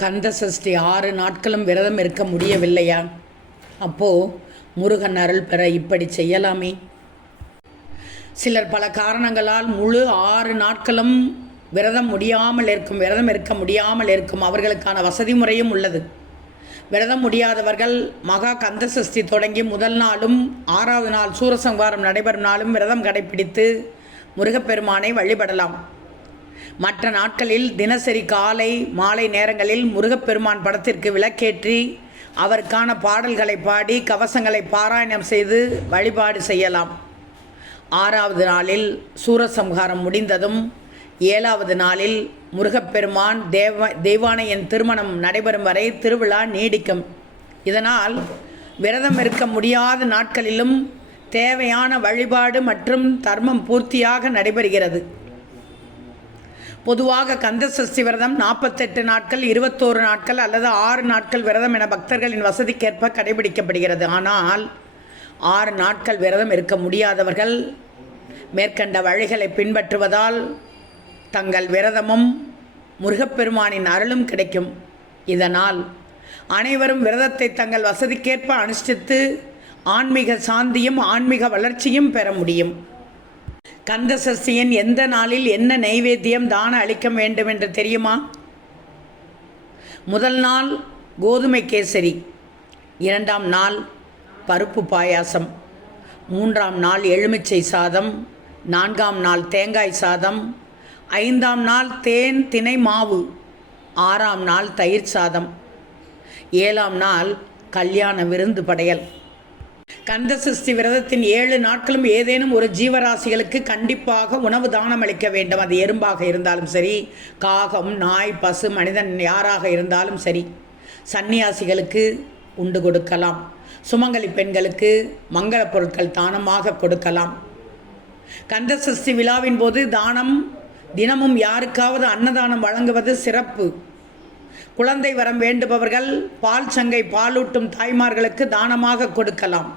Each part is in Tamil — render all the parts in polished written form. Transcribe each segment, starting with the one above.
கந்த சஷ்டி 6 நாட்களும் விரதம் இருக்க முடியவில்லையா? அப்போது முருகன் அருள் பெற இப்படி செய்யலாமே. சிலர் பல காரணங்களால் முழு 6 நாட்களும் விரதம் இருக்க முடியாமல் இருக்கும் அவர்களுக்கான வசதி முறையும் உள்ளது. விரதம் முடியாதவர்கள் மகா கந்த சஷ்டி தொடங்கி முதல் நாளும் 6வது நாள் சூரசம்ஹாரம் நடைபெறும் நாளும் விரதம் கடைப்பிடித்து முருகப்பெருமானை வழிபடலாம். மற்ற நாட்களில் தினசரி காலை மாலை நேரங்களில் முருகப்பெருமான் படத்திற்கு விளக்கேற்றி அவருக்கான பாடல்களை பாடி கவசங்களை பாராயணம் செய்து வழிபாடு செய்யலாம். 6வது நாளில் சூரசம்ஹாரம் முடிந்ததும் 7வது நாளில் முருகப்பெருமான் தெய்வானையின் திருமணம் நடைபெறும் வரை திருவிழா நீடிக்கும். இதனால் விரதம் இருக்க முடியாத நாட்களிலும் தேவையான வழிபாடு மற்றும் தர்மம் பூர்த்தியாக நடைபெறுகிறது. பொதுவாக கந்த சஷ்டி விரதம் 48 நாட்கள் 21 நாட்கள் அல்லது 6 நாட்கள் விரதம் என பக்தர்களின் வசதிக்கேற்ப கடைபிடிக்கப்படுகிறது. ஆனால் 6 நாட்கள் விரதம் இருக்க முடியாதவர்கள் மேற்கண்ட வழிகளை பின்பற்றுவதால் தங்கள் விரதமும் முருகப்பெருமானின் அருளும் கிடைக்கும். இதனால் அனைவரும் விரதத்தை தங்கள் வசதிக்கேற்ப அனுஷ்டித்து ஆன்மீக சாந்தியும் ஆன்மீக வளர்ச்சியும் பெற முடியும். கந்த சஷ்டியின் எந்த நாளில் என்ன நைவேத்தியம் தானம் அளிக்க வேண்டும் என்று தெரியுமா? முதல் நாள் கோதுமை கேசரி, 2ஆம் நாள் பருப்பு பாயாசம், 3ஆம் நாள் எலுமிச்சை சாதம், 4ஆம் நாள் தேங்காய் சாதம், 5ஆம் நாள் தேன் தினை மாவு, 6ஆம் நாள் தயிர் சாதம், 7ஆம் நாள் கல்யாண விருந்து படையல். கந்த சஷ்டி விரதத்தின் 7 நாட்களும் ஏதேனும் ஒரு ஜீவராசிகளுக்கு கண்டிப்பாக உணவு தானம் அளிக்க வேண்டும். அது எறும்பாக இருந்தாலும் சரி, காகம், நாய், பசு, மனிதன் யாராக இருந்தாலும் சரி. சன்னியாசிகளுக்கு உண்டு கொடுக்கலாம். சுமங்கலி பெண்களுக்கு மங்கள பொருட்கள் தானமாக கொடுக்கலாம். கந்த சஷ்டி விழாவின் போது தினமும் யாருக்காவது அன்னதானம் வழங்குவது சிறப்பு. குழந்தை வரம் வேண்டுபவர்கள் பால் சங்கை பாலூட்டும் தாய்மார்களுக்கு தானமாக கொடுக்கலாம்.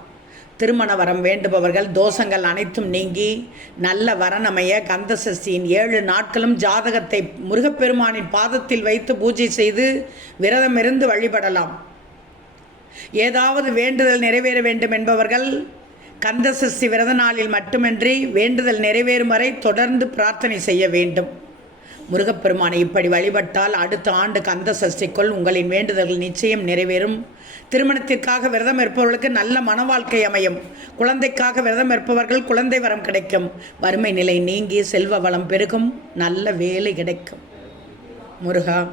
திருமண வரம் வேண்டுபவர்கள் தோஷங்கள் அனைத்தும் நீங்கி நல்ல வரனமைய கந்த சஷ்டியின் 7 நாட்களும் ஜாதகத்தை முருகப்பெருமானின் பாதத்தில் வைத்து பூஜை செய்து விரதமிருந்து வழிபடலாம். ஏதாவது வேண்டுதல் நிறைவேற வேண்டும் என்பவர்கள் கந்த சஷ்டி விரத நாளில் மட்டுமின்றி வேண்டுதல் நிறைவேறும் வரை தொடர்ந்து பிரார்த்தனை செய்ய வேண்டும். முருகப்பெருமானை இப்படி வழிபட்டால் அடுத்த ஆண்டு கந்த சஷ்டிக்குள் உங்களின் வேண்டுதல்கள் நிச்சயம் நிறைவேறும். திருமணத்திற்காக விரதம் இருப்பவர்களுக்கு நல்ல மன வாழ்க்கை அமையும். குழந்தைக்காக விரதம் இருப்பவர்கள் குழந்தை வரம் கிடைக்கும். வறுமை நிலை நீங்கி செல்வ வளம் பெருகும். நல்ல வேலை கிடைக்கும். முருகா.